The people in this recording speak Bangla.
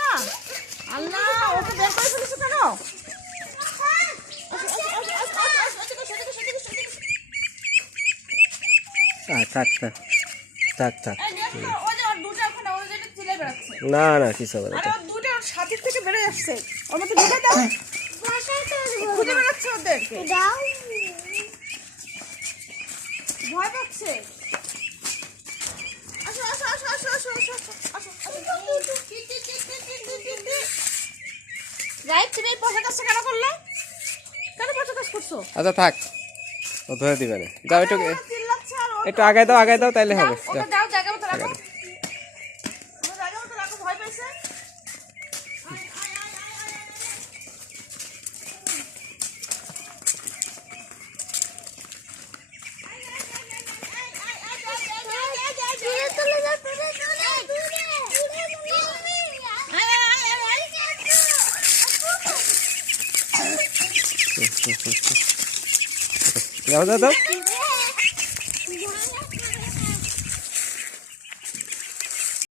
না আল্লাহ ওকে বের করে ফেলেছো কেন? থাক থাক থাক থাক। না না কিছু হবে না। আরে ওর দুটো সাথে থেকে বের হয়ে আসছে, ওর মধ্যে ঢুকে দাও। খুঁজে বেড়াচ্ছে ওদেরকে, ভয় পাচ্ছে। আসো আসো আসো আসো আসো আসো আসো আসো। রাইট, তুমি এই পোশাক কাজটা কেন করলে? কেন পোশাক কাজ করছো? আচ্ছা থাক, ও ধরে দিবে না। যাও একটু ওরা চিল্লাচ্ছে আর একটু আগায় দাও তাইলে হবে। ওটা দাও, জায়গা মতো রাখো, ওটা জায়গা মতো রাখো। ভয় পাইছে। যাও যাও যাও।